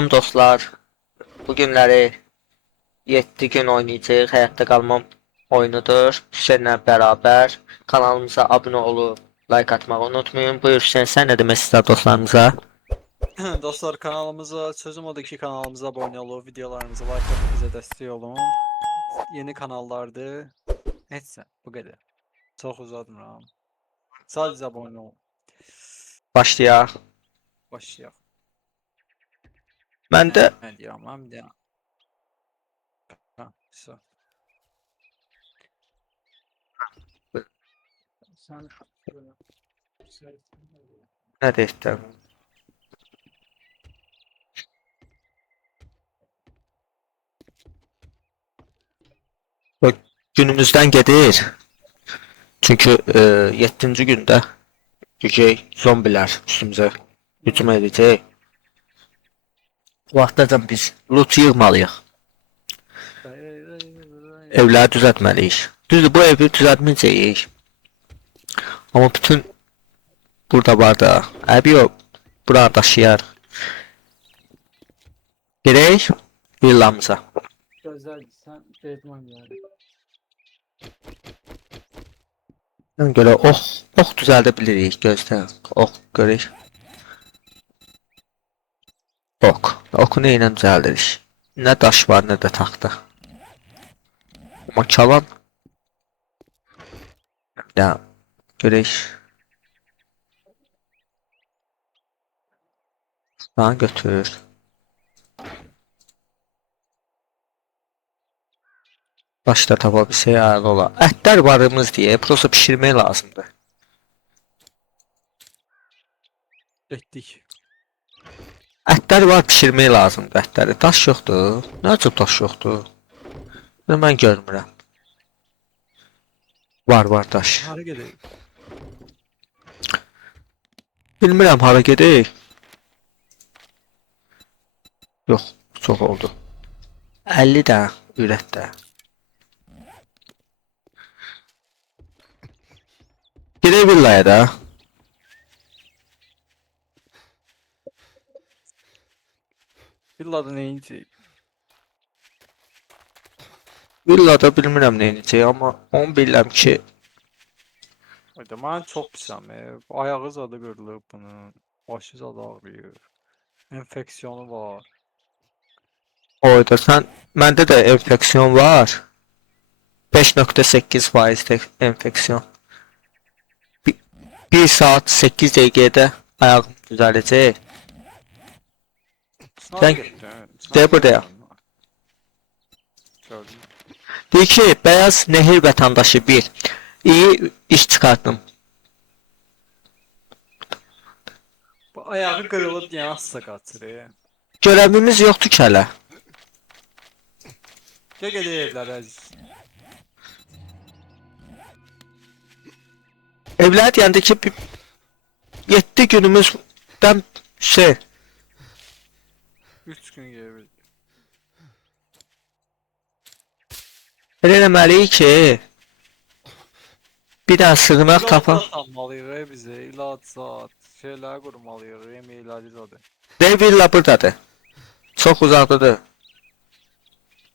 Salam dostlar. Bugünləri 7 gün oynayacağıq. Hayatta qalmam oyunudur. Hüseynlə bərabər. Kanalımıza abunə olub like atmağı unutmayın. Buyur Hüseyn, sən nə demək istəyirsən dostlarımıza? Dostlar kanalımıza, sözüm odur ki kanalımıza abone olun, videolarımıza like atıp bize destek olun. Yeni kanallardır. Neyse bu kadar. Çok uzatmıram. Sadece abone olun. Başlayaq. Başlayalım. Məndə Ne diyorum hem de. Ha, so. nə deyirəm? Günümüzdən gedir. Çünki 7-ci gündə zombilər üstümüzə hücum edəcək. Bu vaxtdacan biz loot yığmalıyıq. Evləri düzəltməliyik. Düzdür, bu evi düzəltməyəcəyik. Amma bütün burada var da. Əbi yox. Bura daşıyar. Gedək villamıza. Güzel, sen Deadman yani. Ona görə ox düzəldə bilirik. Gözlə. Ox görək. Oku nə ilə düzəldirik? Nə daş var, nə də taxta. Amma çalan. Ya görək. Daha götür. Başta tapa bir şey ayarlı ola. Ətlər varımız deyə prosta pişirmək lazımdır. Ettik. Ətlər var, pişirmək lazımdır ətləri. Daş yoxdur. Nə çox daş yoxdur? Nə mən görmürəm. Var daş. Hara gidelim? Bilmirəm hara gedək. Yox, çox oldu. 50 də ürət də. Gedək villaya da. Villada neyinci? Villada bilmirəm nə edəcək, amma onu bilirəm ki, Hadi ben çok pisəm. Ayağı zadı görülüb bunun. Başı zadı ağrıyır. Enfeksiyonu var. orada məndə də enfeksiyon var. 5.8% enfeksiyon. 1 saat 8 dəqiqədə ayağım düzələcək. Sen- De buraya. Gördüm. Deyir ki, beyaz nehir vətəndaşı 1. İyi iş çıxartdım. Bu ayağı kırılıp diye nasıl kaçırıyor? Görevimiz yoxdur ki hələ. Gel evler əziz. Evlər deyəndə ki, 7 günümüzdən 3 gün gelebilir. elə eləməliyik ki, bir dənə sığınaq tapaq. Almalıyıq bize. İlaç zat. Şeyler kurmalıyıq. Yemeği ilacı zadı. Dev villa buradadır. Çox uzaqdadır.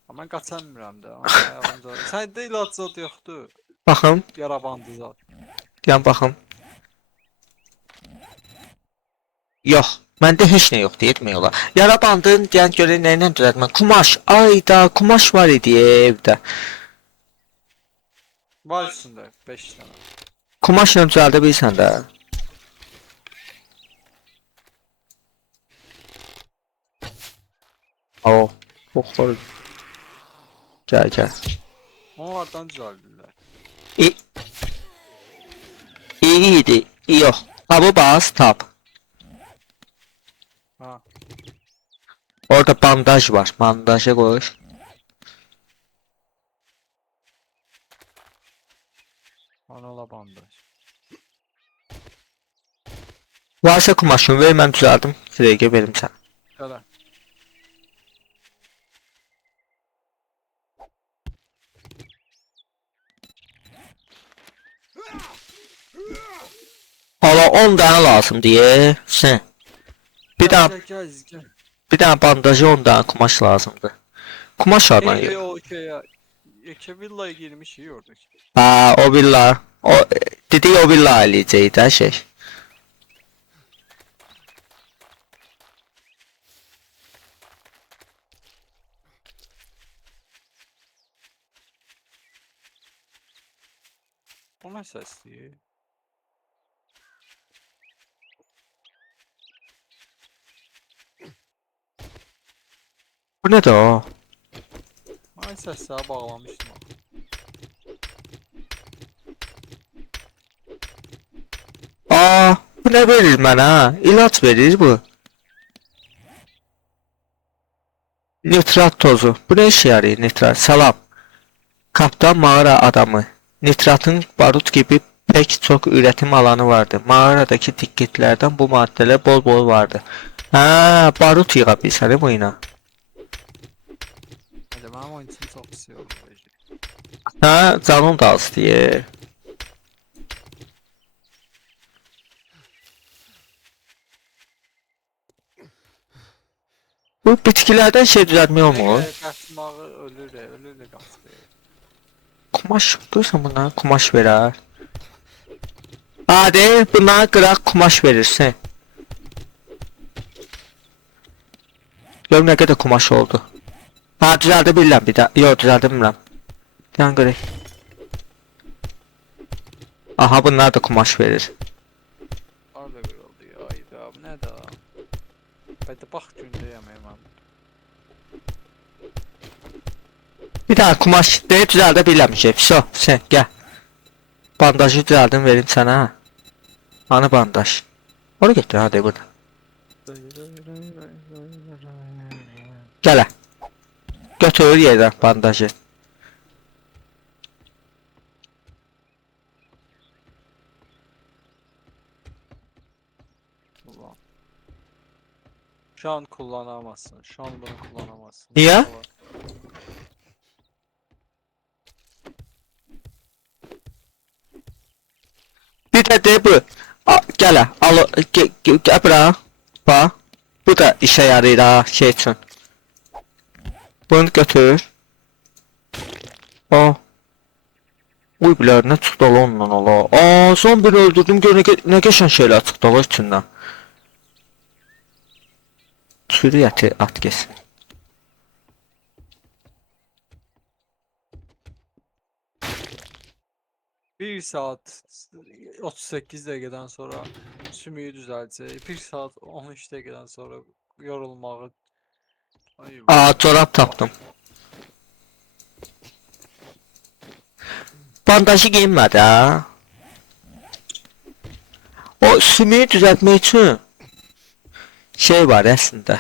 Ama ben kaçamıyorum da. Ayağımda. Sende ilaç zat yoktu. Baxım, Yara bandı zat. yan baxım. Yox, məndə heç nə yoxdur, etmək olar. Yara bandını deyən görək nə ilə düzəltmə. Kumaş, ayda kumaş var idi evdə. Var üstünde 5 tane. Kumaşla düzəldə bilirsən də. O, oxlar. Gəl. Onlardan düzeldiler. İyi idi. Yox. Tabı bas, tap. Ha. Orada bandaj var. Bandaja qoş. Anola bandaj. Varsa kumaşını ver, mən düzəldim. Sıraya verim sən. Gələ. Hala 10 dənə lazım deyə. Sən. Bir daha Gel, gel, gel. Bir dənə bandajı 10 dənə kumaş lazımdır. Kumaş hardan Ey yok? o şeye. Eke villaya girmiş iyi oradaki. Ha, o villa. O dedik o villa eləyəcək də şey. O ne sesli? Bu nədir o? Ay sesliğe bağlamıştım. Aa, bu nə verir mənə? İlaç verir bu. Nitrat tozu. Bu ne işe yarayır nitrat? Salam. Kaptan mağara adamı. Nitratın barut gibi pek çok üretim alanı vardı. Mağaradaki dikkatlerden bu maddeler bol bol vardı. Ha, barut yığa bilsən bu ilə. Hadi benim oyun için çok istiyorum. Ha, canım da istəyir. Bu bitkilərdən şey düzəltmək olmur. Kaçmağı ölür de kaçmıyor. Kumaş, görürsən bunlara kumaş verər. Hadi, bunlara qıraq kumaş verirsən. Gör nə qədər kumaş oldu. Ha, düzəldə bilirəm bir də. Yox, düzəldə bilmirəm. Yan görək. Aha, bunlar da kumaş verir. Orada bir oldu ya. Ayda bu ne da? Hadi bak günde yemeğim ben. Bir daha kumaş deyib düzəldə bilirəm şey. Vso, sen gəl. Bandajı düzəldim verim sənə. Hani bandaj? Ora getdi, hadi burada. Gələ. Götür yerdən bandajı. Ulan. Şu an kullanamazsın. Şu an bunu kullanamazsın. Niye? Ulan. Bir də de bu. Gələ, al, gəl bura. Bax. Bu da işə yarayır ha, şey üçün. Bunu götür. O. Uy, bilər, nə çıxdı ala ondan ala. Aa, son bir öldürdüm, gör nə qəşən şeylər çıxdı ala içindən. Sürü əti at kesin. Bir saat 38 dakikadan sonra sümüğü düzeltecek. Bir saat 13 dakikadan sonra yorulmağı. Ay, Aa, çorap tapdım. Bandajı giyinmədi ha. O sümüyü düzəltmək üçün şey var əslində.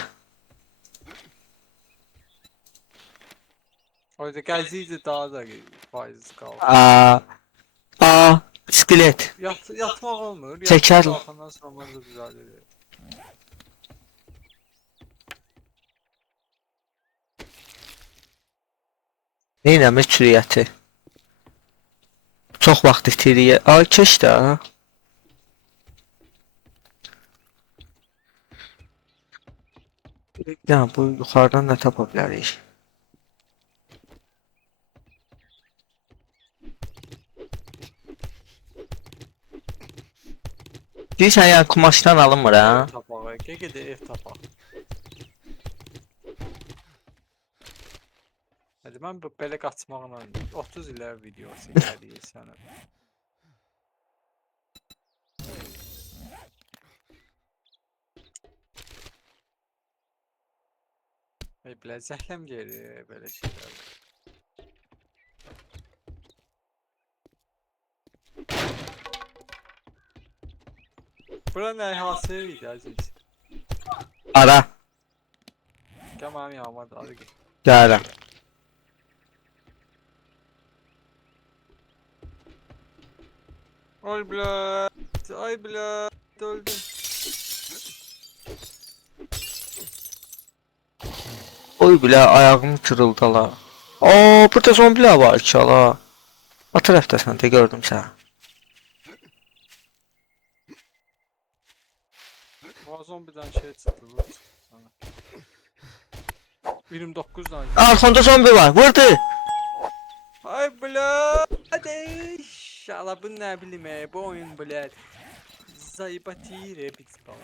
orada gəziydi daha da faiz kaldı. İskelet. Yatmak olmuyor. Çeker. Kalkandan sonra da düzelir. Neynəmir çürüyəti. Çox vaxt itiriyor. Ay, keç də. Ya, bu yuxarıdan nə tapa bilərik? Deyirsən, yəni kumaşdan alınmır ha? Ev tapağı. Gege ev tapağı. Hadi ben belə qaçmaqla 30 ilər video çəkərik sənə. Belə zəhləm gəlir belə şeylər. Bura nə hansı idi əziz? Ara. Gəl mənim yanıma da hadi. Gəlirəm. Ay blöd. Ay blöd. Öldüm. Oy bilə, ayağım kırıldı la. Aa, burada zombiler var ki la. O tərəfdəsən də gördüm səni. O zombiden şey çıktı. Bu çıktı sana. 29 tane. Arxanda zombi var. Vurdu. Ay bля. Hadi. İnşallah bu ne bileyim bu oyun bля. Zayıbatire biz falan.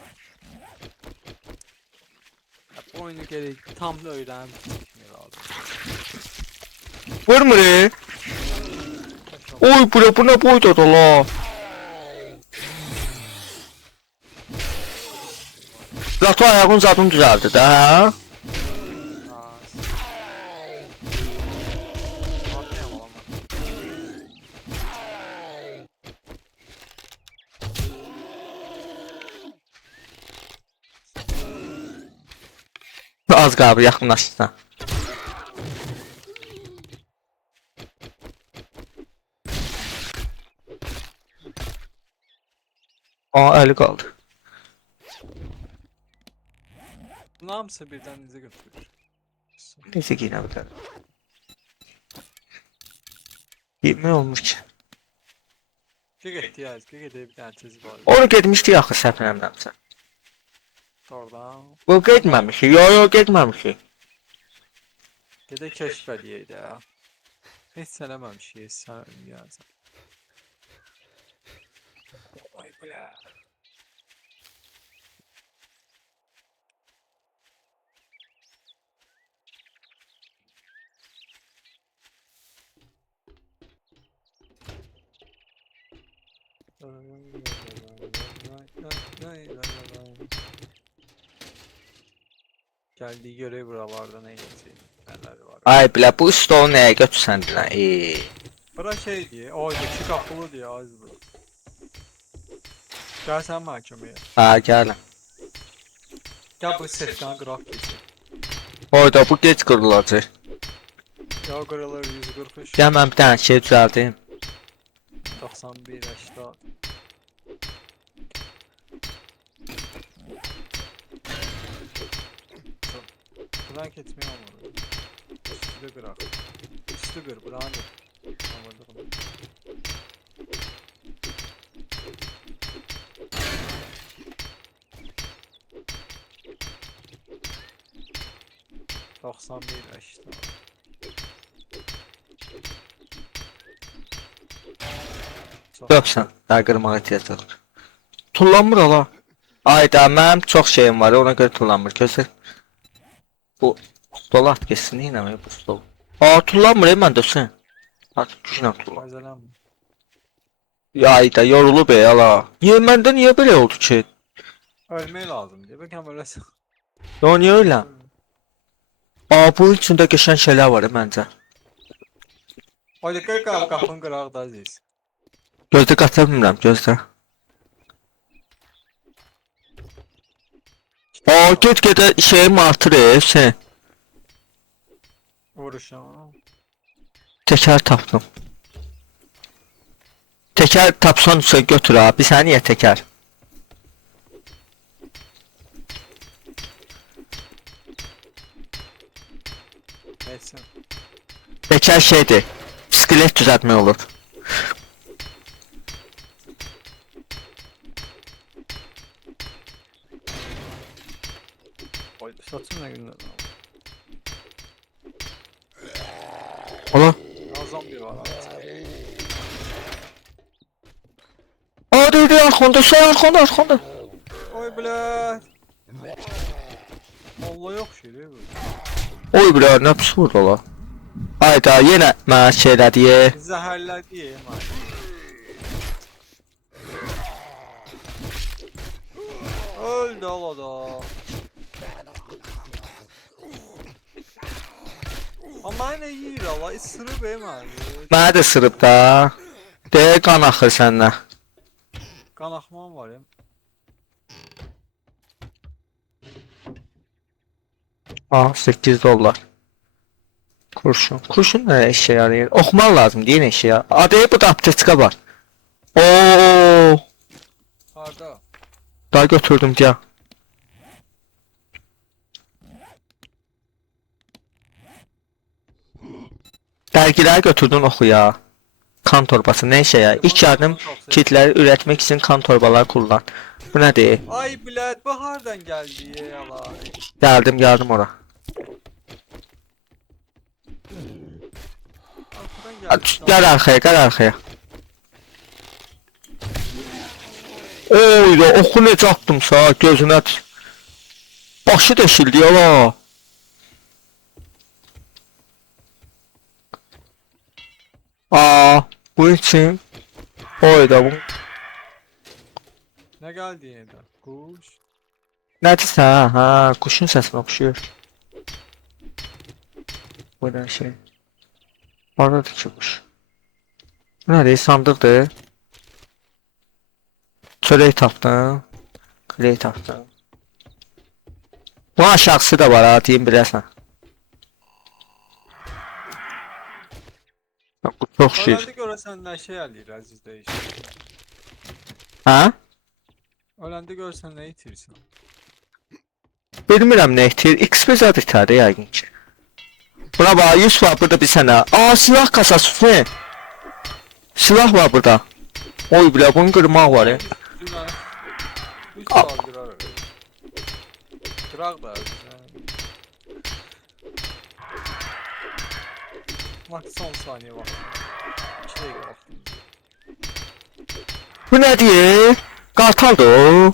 Bu oyunu gerek tam da öğrenmiştik lazım. Vurmur. Oy bu ne boyda da la. Zato ayağın zadını düzeldi de ha. Az qaldı yaxınlaşdı. Aa əli qaldı. Bunun hamısı birden bize götürür. Neyse ki yine biter. 20 olmuş ki. Gek bir tane tez var. Onu getmişdi axı səhv eləmirəmsə. Oradan. Bu getməmiş. Yo getməmiş. Gede keşfediyeydi ya. Hiç söylememişiz. Sen yazın. Oy bля. Geldiği görev buralarda ne yazıyor? Neler var? Ay bilə bu stolu nəyə götürsən lan? Bura şey diye, o iki kapılı diye az bu. Gel sen mahkemeye. Ha gəlin. Gel bu setten graf geçin. Orada bu gec qırılacaq. Ya buraları 143, Gəl mən bir dənə şey düzəldim. 91, 80. Bırak etmiyor mu? Üstü bırak. Üstü bir bırak. Anladım. Doksan bir işte. Yoxsan, daha qırmağa ehtiyac yoxdur. Tullanmır ala. Ayda mənim çox şeyim var, ona görə tullanmır. Gözlə. Bu stol at geçsin, neynəmək bu stol? Aa, tullanmır mən dönsün. Artıq güclə tullan. Gazelam mı? Ya ayda yorulub ala. Məndə niyə belə oldu ki? Ölmeyi lazım diye. Bakın böyle. Ya niyə öyle? Aa, bu içində qəşəng şeylər var məncə. O dikkat kal kapın kırağı da aziz. Gözdə qata bilmirəm, gözdə. Aa, get-gedə şeyim artır sen. Vuruşam. Təkər tapdım. Təkər tapsan üçün götür ha. Bir saniyə təkər. Neyse. Təkər şeydir. Bisiklet düzəltmək olur. Oy satın ne günler. Ola. Ya zombi var artık. Aa, dur, arxanda, sen arxanda. Oy bля. Allah yok şey değil mi? Oy bro, nə pis vurdu ola. Ayda, yenə mənə şey elədi. Zəhərlədi ya hemen. Öldü ola da. Ama ne yiyir Allah, ısırıp hemen. Mənə də sırıb da. Deyə qan axır səndən. Kan akmam var ya. Aa, 8 dollar. Kurşun. Kurşun nə işə yarayır? Oxumaq lazım deyə nə işə yarayır? Adaya bu da apteçka var. Oo, Harda? daha götürdüm deyə. Dərgiləri götürdün oxu ya. Kan torbası nə işə yarayır? İlk yardım kitləri üretmek için kan torbaları kullan. Bu nədir? Ay blad bu hardan geldi ya Allah. Geldim ora. Arkadan Gel arkaya, gel arkaya. Oy da oxu necə atdımsa gözünə başı deşildi yala. Aa, bu için oy da bu. Ne geldi yeniden? Kuş. Nədirsə, ha, quşun səsinə oxşuyur. Bu da şey. Oradadır ki quş. Bu nədir? Sandıqdır. Çörək tapdım. Kley tapdım. Bu aşağısı da var ha, deyim biləsən. Bak, bu çox şey. Ölendi görsen ne şey eləyir Əziz değiş. Ha? Ölendi görsen ne itirsin? Bilmirəm nə itir. XP zad itəri yəqin ki. Buna bax, 100 var burada bir sənə. Aa, silah kasası ne? Silah var burada. Oy bilə, bunu qırmaq var ya. Üç var kırar öyle. Kırar da öyle. Max 10 saniye var. 2 dakika vaktimiz. Bu nədir? Qartaldır o.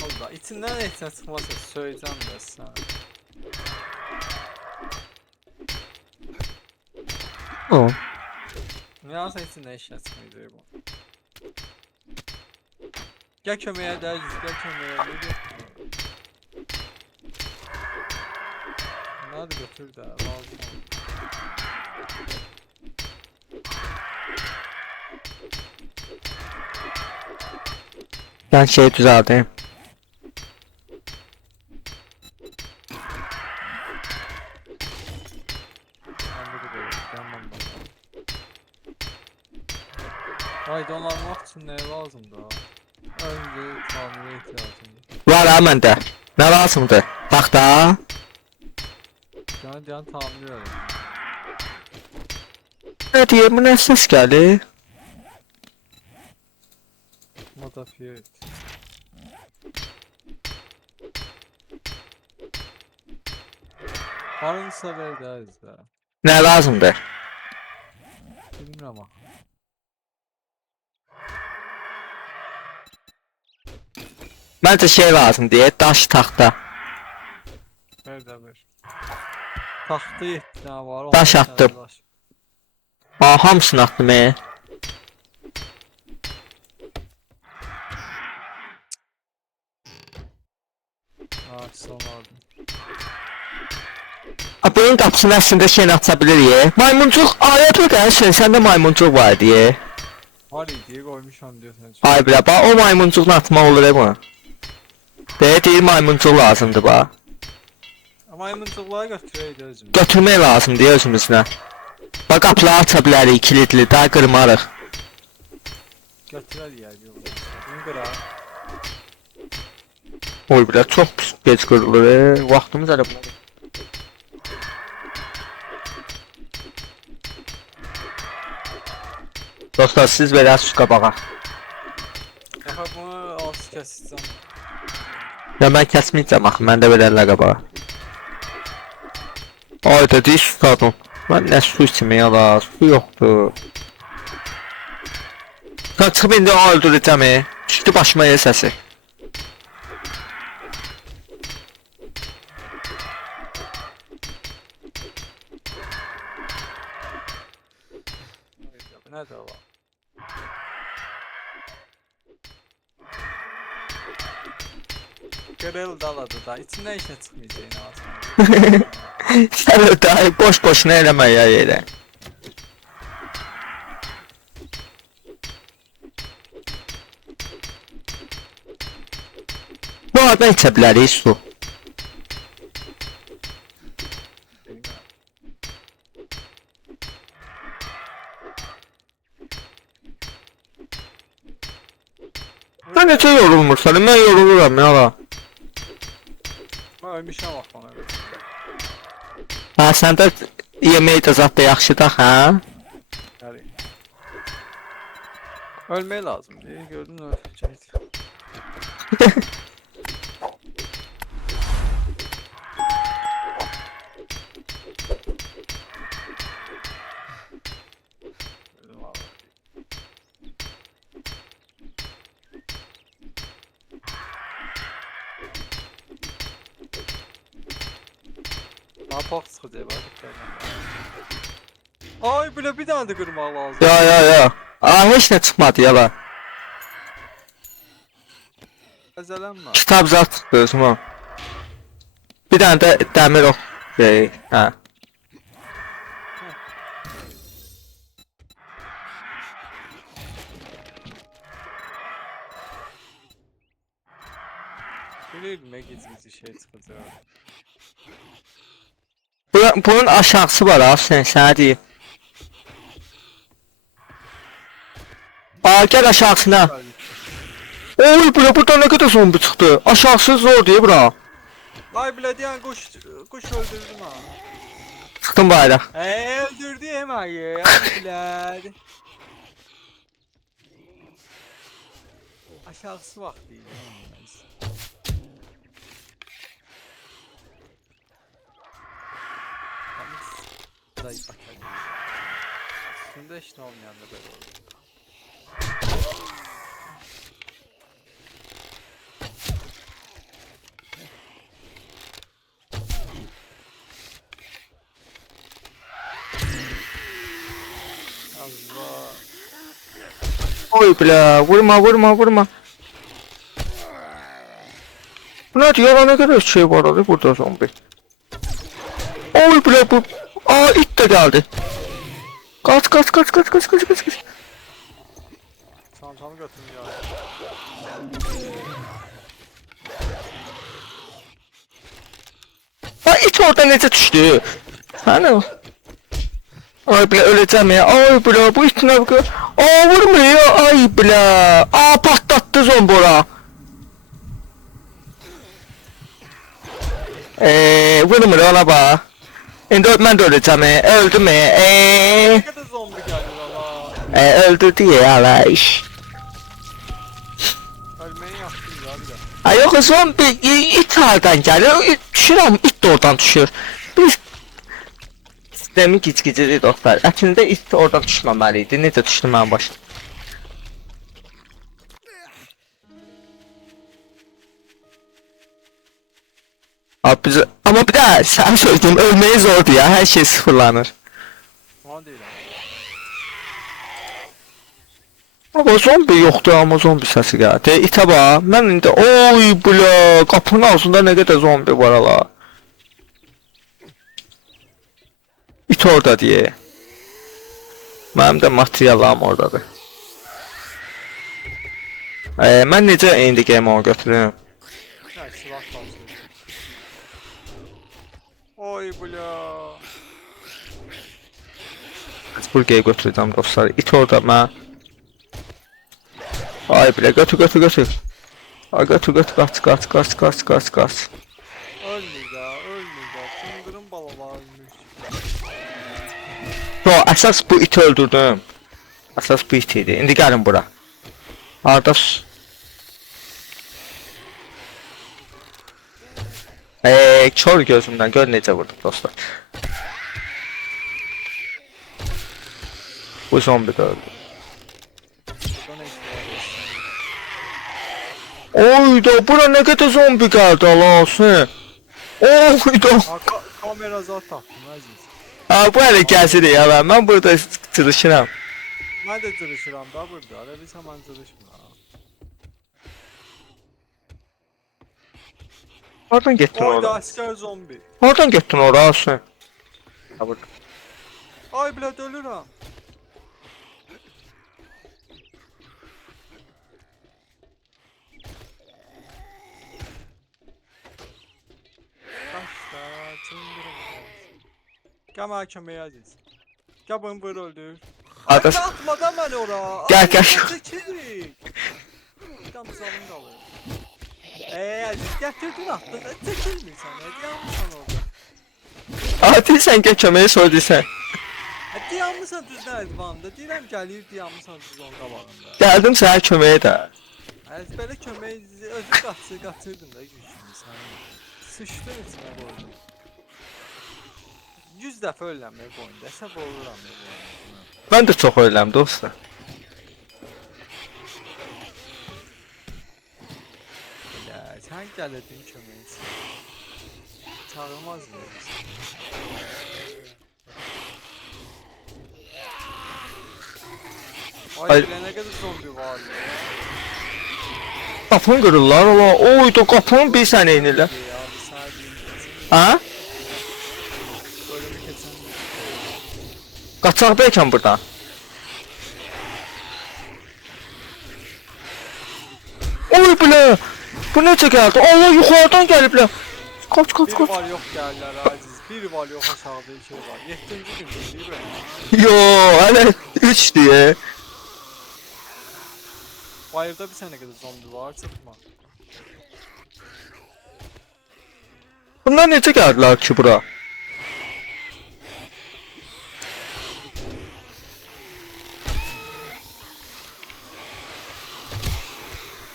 Valla içinden ehsen çıkmazsa söyleyeceğim de sana. O. Ne yapsa içinden eşya çıkmıyor bu. Gel kömeğe deriz, gel kömeğe deriz. Hadi götür de lazım olur. Ben şey düzelteyim. Bende de böyle, gelmem bana. Faydalanmak için ne lazım da? Önce tamire ihtiyacım var. Var ha məndə. Nə lazımdır? Bax da. Yani diyen tamir edelim. Nə deyir? Bu nə səs gəlir? Modifiye et. Varınsa ver deriz de. Nə lazımdır? Bilmiyorum ama. Məncə şey lazım deyə, daş taxta. Ver de ver. Taxtı 7 tane var. Daş 15 tane attım. daş. Aa, hamısını atdım Son aldım. Bunun qapısını əslində şeyini aça bilirik. Maymuncuq, ayət o gəlsin, səndə maymuncuq var deyə. Var idi koymuşam diyorsun. Ay bilə, bax o maymuncuğunu atmaq olur bu. Deyə deyir maymuncuq lazımdır bax. Maymuncuqları götürəydi özüm. Götürmək lazım deyə özümüzlə. Bax qapıları aça bilərik, kilidli, daha qırmarıq. Götürər yer yolda. Bunu qırar. Oy bilə, çox pis gec qırılır. Vaxtımız hələ buna. Dostlar, siz verərsiniz qabağa. Dəfə bunu altı kəsirsən. Ya mən kəsməyəcəm axı, mən də verərlər qabağa. Ay da deyil, susadım. Mən nə su içməyə ala, su yoxdur. Sən çıxıb indi onu öldürəcəm, Düşdü başıma yer səsi. Nə də var? Görel daladı da. İçindən işə çıxmayacaq aslında. Sən öldür, boş-boşuna eləmə ya yerə. Bu adam içə bilərik su. Sən necə yorulmursan? Mən yoruluram ya la. Mən ölmüşəm bax bana görə. Ha, səndə yemək də zat da yaxşıdır, hə? Yəni. Ölmək lazım deyə gördün öləcəkdi. Apox çıxacaq var. Ay belə bir dənə də qırmaq lazım. Ya. Heç nə çıxmadı yala. Əzələnmə. Kitab zat çıxdı özümə. Bir dənə də dəmir ox. Hə. Bilirəm gizli şey çıxacaq. Bunun aşağısı var ha, sənə deyim. Gəl aşağısına. Oy, burada nə qədər zombi çıxdı. Aşağısı zor deyə bura. Ay belə deyən quş öldürdüm ha. Çıxdım bayrağı. Öldürdüm ayı. Ay biləd. Aşağısı vaxt deyil. Zayıf bakalım. Üstünde heç nə olmayanda belə olur. Allah. Oy bilə, vurma. Bu nədir, yala nə qədər şey var orada burada zombi. Oy bilə bu. Aa, it də gəldi. Qaç. Çantamı götürün ya. Ay, it orada necə düşdü? Hani o? Ay bilə, öləcəm ya. Ay bilə, bu it nə bu? Aa, vurmuyor. Ay bilə. Aa, patlattı zombi ora. Vurmur ona bax. İndi mən də öləcəm. Öldüm. Ne kadar zombi gəlir ala. Öldürdü ya ala iş. Ölmeyi yaptım ya bir de. Ay yox, zombi it hardan gəlir? Düşürəm, it də oradan düşür. Biz sistemi gic-gicidir dostlar. Əslində it oradan düşməməli idi. Necə düşdü mənim başım? Amma bir də sən söyləyim, ölməyi zordur ya, hər şey sıfırlanır. Ona deyirəm. Amma zombi yoxdur, amma zombi səsi gəldi. İtə bax, mən indi oy bula, qapının ağzında nə qədər zombi var ala. İt orada deyə. Mənim də materiallarım oradadır. Mən necə indi game-o götürürüm? Ha, silah lazım. Oy bula. Buraya götüreceğim dostlar. İt orada mən. Ay bile götür. Ay götür kaç. Ölmür da. Çıngırın balalar ölmüş. Yo, əsas bu iti öldürdüm. Əsas bu it idi. İndi gəlin bura. Arda kör gözümdən gör necə vurdum dostlar. Bu zombi də öldü. Sonra Oy da bura nə qədər zombi gəldi Allah'ın. Oy da. kamera zat taktım aziz. Bu hələ gəzir ya mən burada çalışıram. Ben de cırışıram da burada. Öyle bir zaman cırışmıram. Oradan getdin Oy da ora. asker zombi. Oradan getdin ora Asın. Ha burada. Ay bile ölürüm. Başta çıngırım. Gel mahkemeye aziz. Gel bunu böyle öldür. Arda Ay atma da ben ora. Gel, gel. Çekirik. Tam salım kalır. Aziz getirdin attın. Çekilmirsən. Yanmışsan orada. Ati sen geç köməyə söyləyirsən. Dayanmışsan düzdən əlvanda. Deyirəm gəlir dayanmışsan düz onun qabağında. Gəldim sənə köməyə də. Belə kömək özü qaçırdın da gücünü sən. Sıçdın içinə qoydun. 100 dəfə ölənmək qoyunda. Əsəb oluram bu oyunda. Mən də çox öləm dostlar. Ya sən gəlirdin kömək üçün. Çağırmaz ya. Ay, Ay. bile ne kadar zombi var ya. Qapını qırırlar ola. Oy da qapını bir sənə inirlər. Ya bir saat Ha? bölümü keçen. Qaçaq bəlkən buradan. Oy bilə. Bu necə gəldi? Allah yuxarıdan gəliblər. Qaç qaç Bir qaç. var yok derler aciz. Bir var yok aşağıda iki var. 7. gün değil mi? Yo, hələ 3 deyə. Bayırda bir sene kadar zombi var çıkma. Bunlar necə gəldilər ki bura?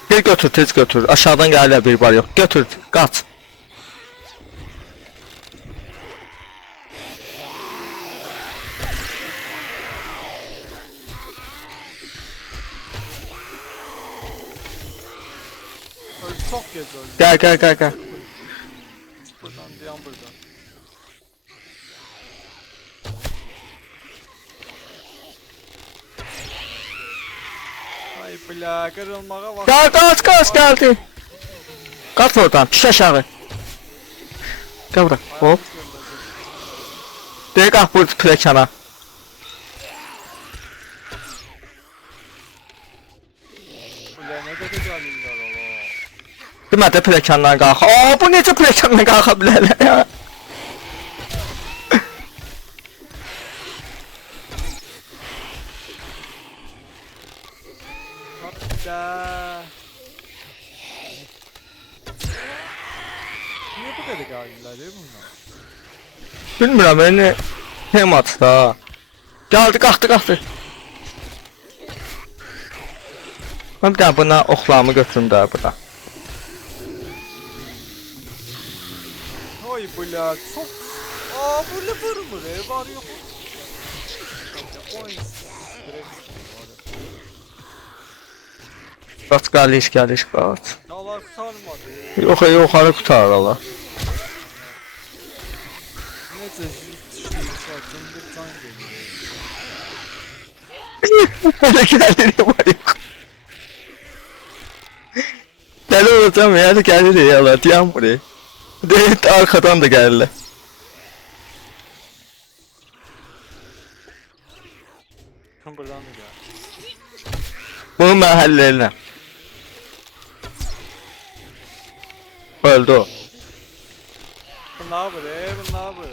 Gel götür, tez götür. Aşağıdan gəlirlər bir var yox. Götür, qaç. Öyle çok gez öyle. Gəl, gəl, gəl, gəl. Buradan diyan buradan. Ay bla kırılmağa bak. Gəl, qaç, qaç, gəldi. Qaç oradan, piş aşağı. Gəl bura. Hop. Deyək qalx bu piləkana. Bla ne kadar gelirler ola. Demədə pilləkandan qalx. Aa, bu necə pilləkandan qalxa bilərlər ya? Hatta. Niye bu kadar gelirler ya bunlar? Bilmirəm, məni hem atdı ha. Gəldi, qalxdı, qalxdı. Mən bir daha buna oxlarımı götürüm də burada. Ay bla çok. Aa bu ne var mı? Var yok. Oy. Qaç, gəliş, gəliş, qaç. Dağlar kurtarmadı. Yox, yuxarı qutar Allah. Neyse dişleri bir can geliyor. Hələ gəlir, var yox. Dəli olacam ya, gəlir ya Allah, dayan buraya. Deyət, arxadan da gəlirlər. Buradan da gel. Bunu mən həll edirəm. Öldü o. Bu ne yapır bu ne yapır?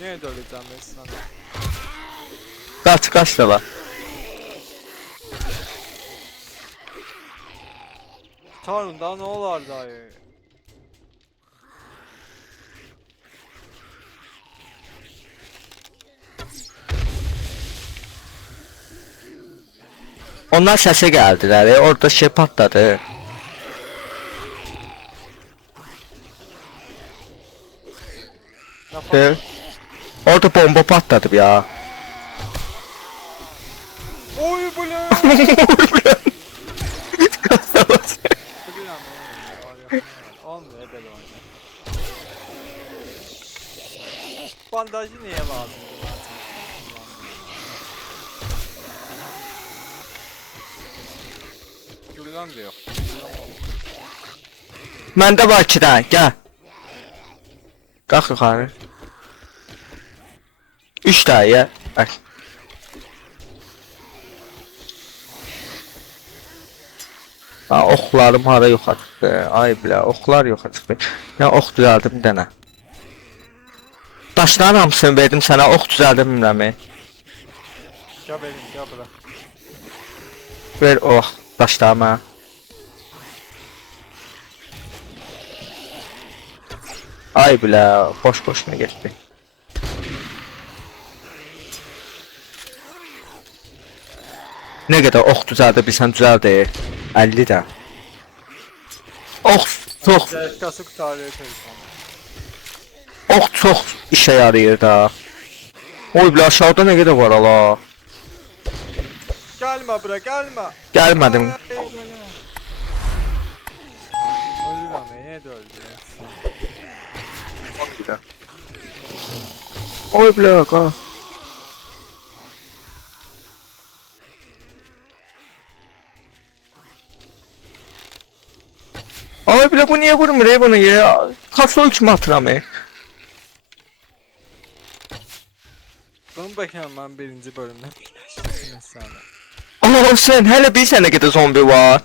Niye döveceğim ben sana? Qaç, qaç da var. Tanrım daha ne olar dayı? Onlar səsə gəldilər, orada şey patladı. Yapar. Orada bomba patladı ya. Oy bu ne? Bandajı niye lazım? Güllen de yok. Məndə var 2 dənə, gəl. Qalx yuxarı. 3 dənə ya. Bax. Ha, oxlarım hara yoxa çıxdı. Ay bilə, oxlar yoxa çıxdı. Ya ox düzəldim bir dənə. Daşların hamısını verdim sənə, ox düzəldim bilmirəm. Gel benim gel bırak. Ver ox daşları mənə. Ay bilə, boş-boşuna getdi. Nə qədər ox düzəldə bilsən düzəldir. 50 də. Ox çox, Kası kurtarıyor telefonu. ox çox işə yarayır da. Oy bilə aşağıda nə qədər var ala. Gelme bırak gelme. Gəlmədim. Ay, Niye de öldü? Oy blaka. Ay bile bu niye vurmuyor bunu ya? Kasol kim atıram Bunu bakıyorum ben birinci bölümde birleştirdim mesela. Aa sen hele bir sene kadar zombi var.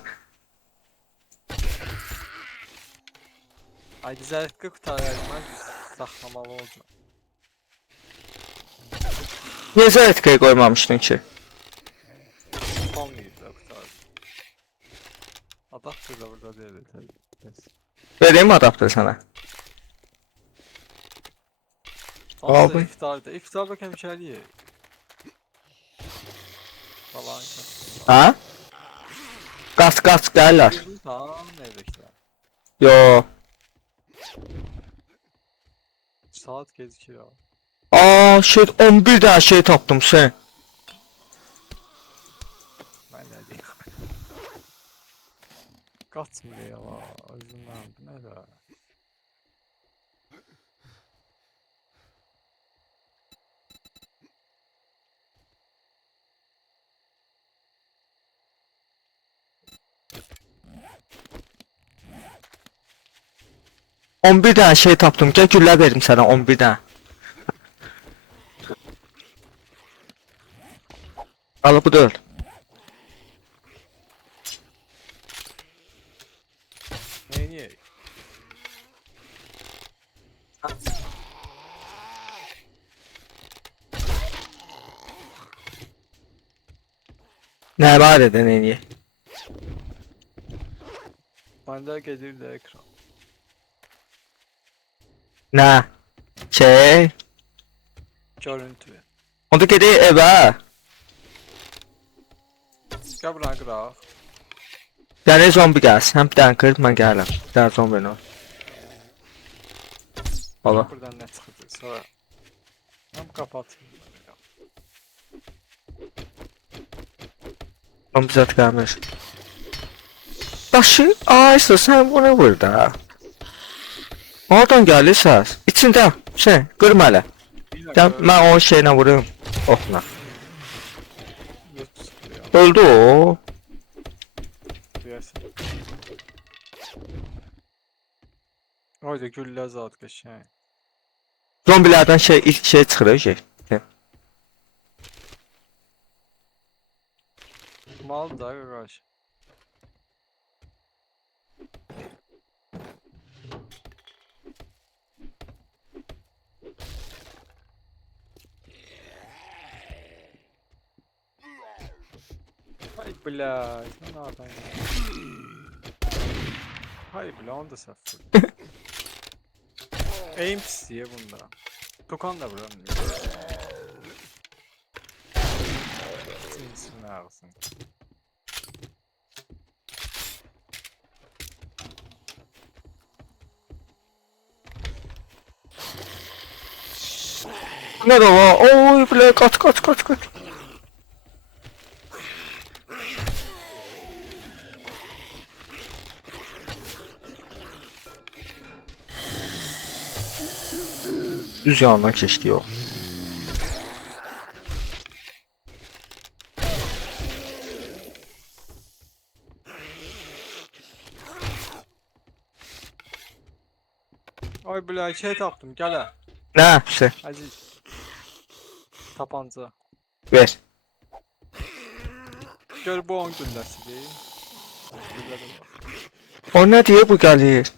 Ay güzellikle kurtaracağım saklamalı olacak. Niye zaratkaya koymamıştın ki? Son yüzde kurtardım. Adaptör da burada değil tabii. Vereyim mi adaptör sana? Abi. Abi. İftar bakayım şöyle. Falan. Ha? Gaz derler. Tamam ne bekler. Yo. Saat gözüküyor. Aa şey 11 tane şey taptım sen. Ben ne diyeyim. Kaçmıyor ya. Özünden bu ne de. On bir tane şey taptım. Gel gülle veririm sana 11 tane. Al bu dört. Niye? Ne var edin en iyi. Bende gelir de ekran. Ne? Şey. Görüntü. Onda gedi eve. Gel bırak kırak. Yani zombi gelsin. Hem bir tane kırıp ben gelirim. Bir tane zombi ne? Allah. Buradan ne çıktı sonra. Ben kapatayım. Zombi bize gelmiş. Başı. Aa işte sen bunu vur da. Oradan geldi ses. İçinde. Şey. Kırma hele. Ben o şeyine vururum. Okla. Öldü o. Duyarsın. Orada gülle zat geçen. Zombilerden şey ilk şey çıkıyor şey. Mal da karşı. Hay bla, sen nereden ya? Hay bla, onu da sıfır. Aim diye bunda. Tokan da vuramıyor. Sinsin ağzın. Ne de var? Oy bile kaç. Düz yandan keçdi o. Ay bla, şey taptım, gel ha. Ne? Şey. Aziz. Tapanca. Ver. Gör bu 10 güllesi değil. Güllədə var. O ne diye bu gelir?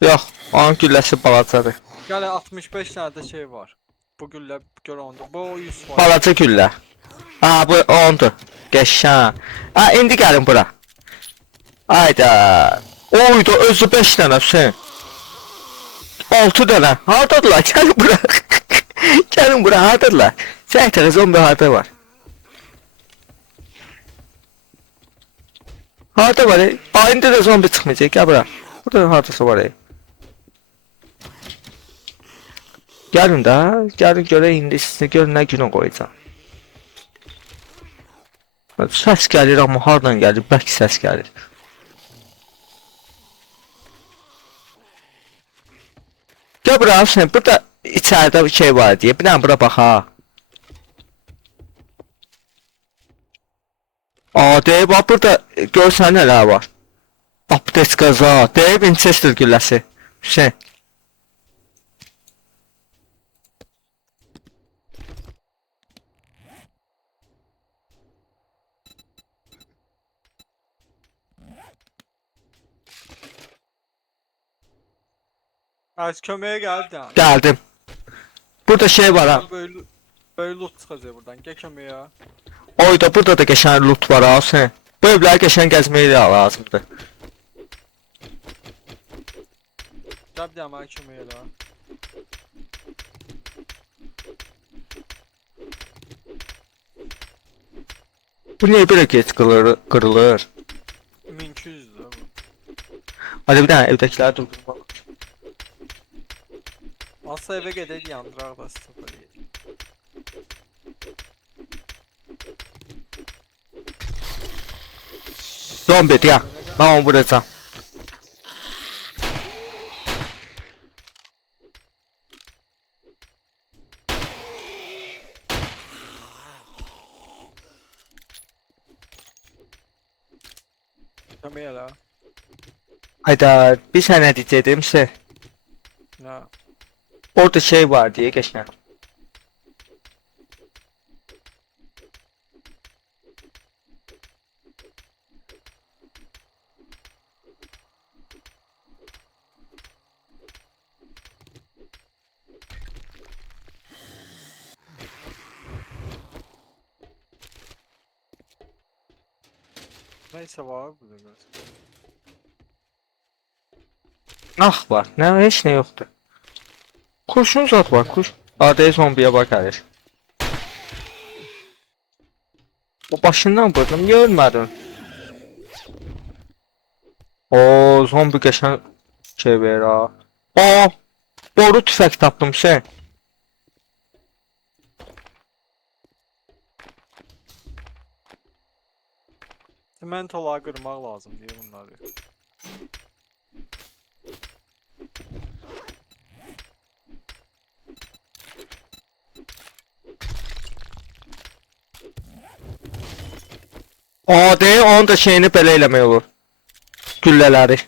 Yok. Onun gülləsi balacadır. Gələ 65 tane de şey var. Bu güllə gör onda. Bu 100 var. Balaca güllə. Ha bu ondur. Qəşəng. Ha indi gəlin bura. Hayda. Oydu özü 5 tane sen. 6 tane. Hardadılar? Gelin bura. Gelin bura hardadılar? Sen tane zombi harda var. Harda var? Ayında da zombi çıkmayacak. Gel bura. Burada hardası var. Gelin de. Gelin göre indi size görün ne güne koyacağım. Səs gəlir amma hardan gəlir? Bəlkə səs gəlir. Gəl bura Hüseyin, burada içəridə bir şey var deyə. Bir dənə bura bax ha. Deyib, bax burada görsən nələr var. Apteska za, deyib Winchester gülləsi. Hüseyin. Az köməyə gəldi yani. Gəldim. Burada şey var ha. Böyle loot çıxacaq buradan. Gəl köməyə. Oyda burada da qəşəng loot var ha Hüseyin. Bu evləri qəşəng gəzməyə də lazımdır. Gəl bir dənə mənə köməyə elə. Bu niyə belə gec qırılır? 1200'dür bu. Hadi bir dənə evdəkiləri durdurmaq. Asla eve gedək yandıraq da sıfır. Zombi ya. Ben onu vuracağım. Köməyə elə. Hayda bir sənə diyecektim size. Nə? Orada şey var diye geçen. Neyse var burada biraz. Ah var. Ne hiç ne yoktu. Kurşun zat var kuş. Adaya zombiye bak kardeş. O başından vurdum niye ölmedin? O zombi geçen şey ver ha. Aa boru tüfek taptım sen. Mentolar qırmaq lazım diye bunları. Adaya onun da şeyini belə eləmək olur. Güllələri.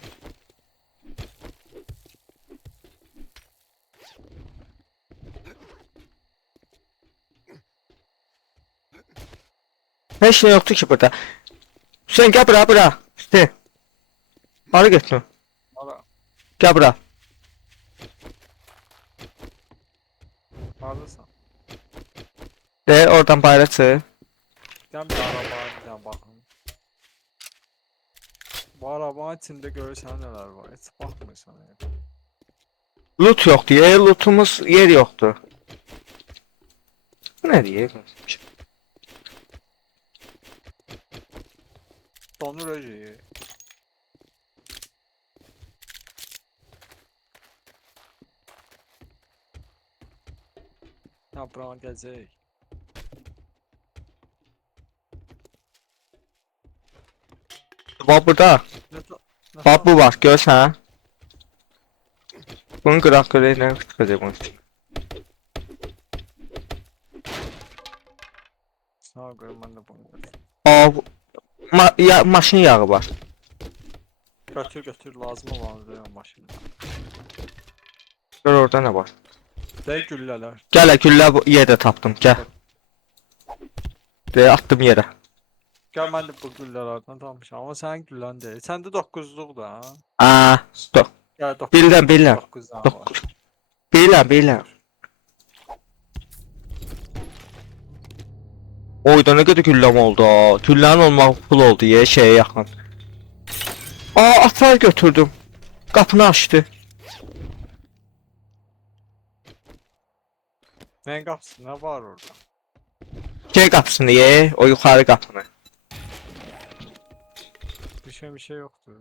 Heç nə yoxdur ki burada. Sen gel bura. İşte. Hara getdin? Ara. Gel bura. Haradasın? Oradan bayıra çıx. Gel bir arabaya bir dənə baxın. Bu arabanın içində görürsən nələr var. Heç baxmırsan. Loot yoxdur. Lootumuz yer yoxdur. Bu nə deyir? Donur öceği. Ya bura gələcək. Bax burada. Bax bu var. Görsən? Bunun qıraq görək nə çıxacaq bunun üçün. Sağ qoy mən də bunu götür. Maşın yağı var. Götür lazım olan maşını. Gör orada nə var. Dəy güllələr. Gələ güllə yerdə tapdım. Gəl. Attım yerə. Gəl mən də bu güllələrdən tapmışam. Amma sənin güllən deyil. Səndə 9'luq da. Stop. Gəl 9. Bilirəm. 9'dan var. Bilirəm. Oyda nə qədər gülləm oldu. Güllənin olmaq pul oldu şeyə yaxın. Atlar götürdüm. Qapını açdı. Nəyin qapısı? Nə var orada? Şey qapısını o yuxarı qapını. Bir şey yoxdur.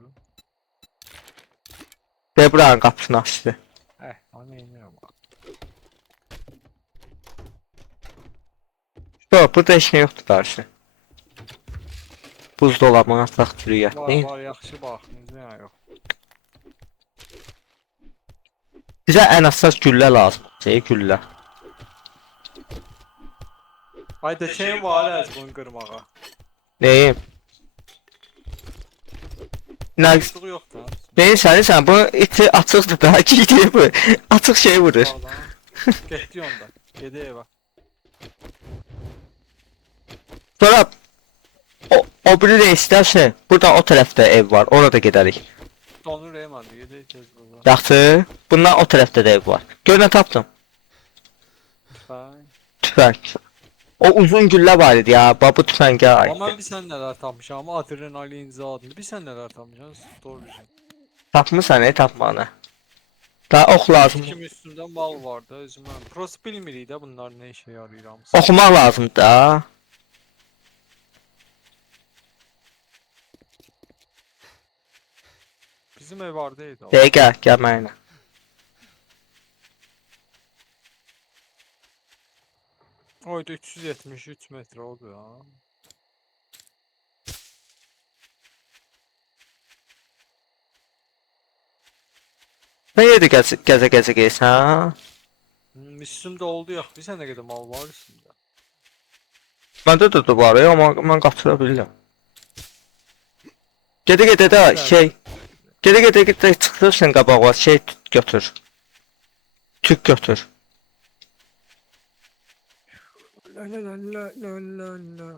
Buranın qapısını açdı. O neyiniyəm? Burada heç nə yoxdur darısı. buzdolabına ataq çürüyət. Var Neyin? var yaxşı baxdınız ya yox. Bizə ən əsas güllə lazımdır, güllə. Hayda şeyim var əz bunu qırmağa. Neyim? Nə? Boşluğu yox da. Neyin sən bu iti açıqdır da, gidiyor bu. Açıq şey vurur. Getdi onda. Gedi evə. Sonra o biri de isterse burada o tarafta ev var. Orada gedərik. Donur Reyman gedi tez burada. Yaxşı. Bundan o tarafta da ev var. Gör nə tapdım. Lütfen. Tüfəng. O uzun güllə var idi ya. Bax bu tüfəngə Ama aid. bir sən nələr tapmışam. Ama adrenalin zadını. Bir sən nələr tapmışam. Doğru düzgün. Tapmısan, tapmanı. Daha ox lazım. Kim üstündə mal vardı özümə. Prost bilmirik də bunlar nə işə yarayır hamısı. Oxumaq lazımdır da. Bizim ev vardıydı. Gəl, gəl mənimlə. Oydu 373 metre oldu ya. Nə yerdə gəzə gəlsən? Üstümdə oldu ya. Bir sən nə qədər mal var üstümdə. Məndə də var ya, amma mən qaçıra bilirəm. Gedə-gedə də şey, gedə-gedə çıxırsan qabağa, şey götür. Tük götür. La la la la la la la.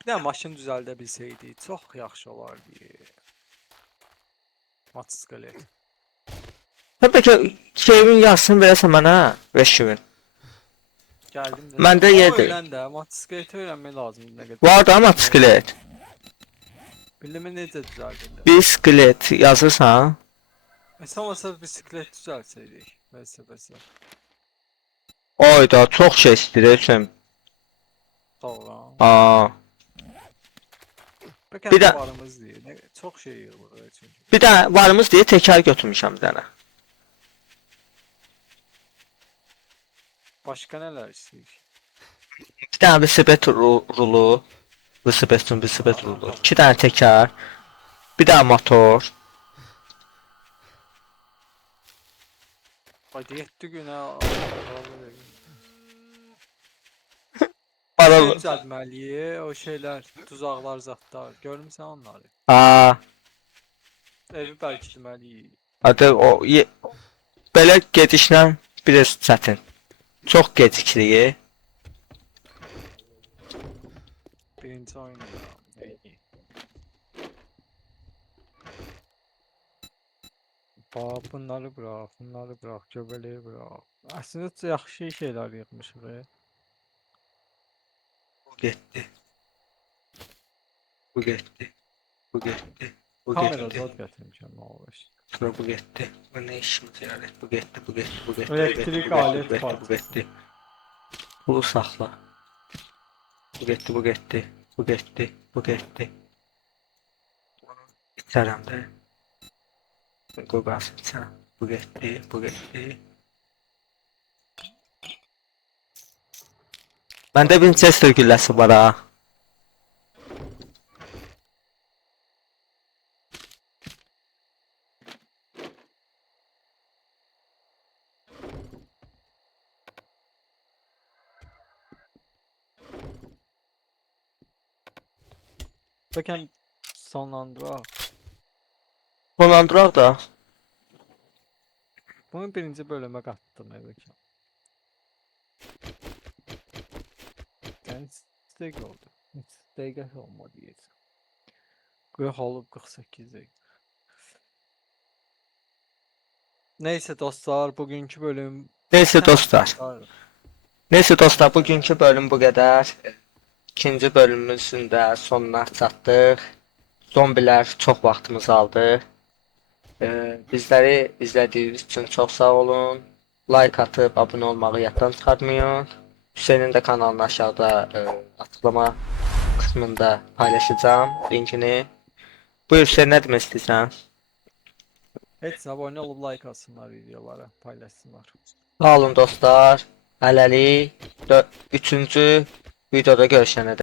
Bir də maşın düzəldə bilsəydi çox yaxşı olardı. Motosiklet. Təbii ki, şeyimin yazsın verəsən mənə, 5.000. Gəldim də. Məndə Amma yerdir. öyrən də, motosikleti öyrənmək lazımdır nə qədər. Var da motosiklet. Bilimi necə düzəldin? Bisiklet yazırsan. Mesela olsa bisiklet düzəlsəydik. Mesela. Oyda çox şey istəyirəm. Doğru. Aa, Bəlkə Bir də- varımız deyil. Çox şey yığılır çünki. bir də varımız deyə təkər götürmüşəm bir dənə. Başqa nələr istəyir? Bir dənə bisiklet rulu, bisiklet rulu. 2 dənə təkər. Bir dənə motor. Hadi 7 günə Paralı. düzəltməliyi, o şeylər, tuzaqlar, zatlar. Görmüsən onları? Aa, Evi bərkitməliyik. hadi belə gedişlə biraz çətin. Çox gecikirik. Birinci oynayıram. İyi. Bunları bırak, göbələyi bırak. Əslində yaxşı şeylər yığmış buraya. Bu getdi. Bu getdi. Bu getdi. Bu Kamera getdi. zad gətirmişəm, nə olur? Sonra bu getdi. Bu nə işimiz yəni? Bu getdi, bu getdi, bu getdi. Elektrik alet bu getdi. Bunu saxla. Bu getdi, bu getdi. Bu getdi, bu getdi. İçərəm də. Qoy qalsın içərəm. Bu getdi, bu getdi. Məndə Winchester gülləsi var ha. Bəlkə sonlandıraq. Sonlandıraq da. Bunu birinci bölümə qatdım bəlkə. Yəni dəqiqə oldu. Dəqiqə olmadı deyəcəm. 40 olub 48 dəqiqə. Neyse dostlar, bugünkü bölüm Neyse dostlar, bugünkü bölüm bu qədər. İkinci bölümümüzün də sonuna çatdıq. Zombilər çox vaxtımızı aldı. Bizləri izlədiyiniz üçün çox sağ olun. Like atıb abunə olmağı yaddan çıxartmayın. Hüseynin də kanalını aşağıda açıqlama qismində paylaşacağım linkini. Buyur Hüseyn, nə demək istəyirsən? Heç nə abunə olub like atsınlar videolara, paylaşsınlar. Sağ olun dostlar. Hələlik 3-cü videoda görüşənədək.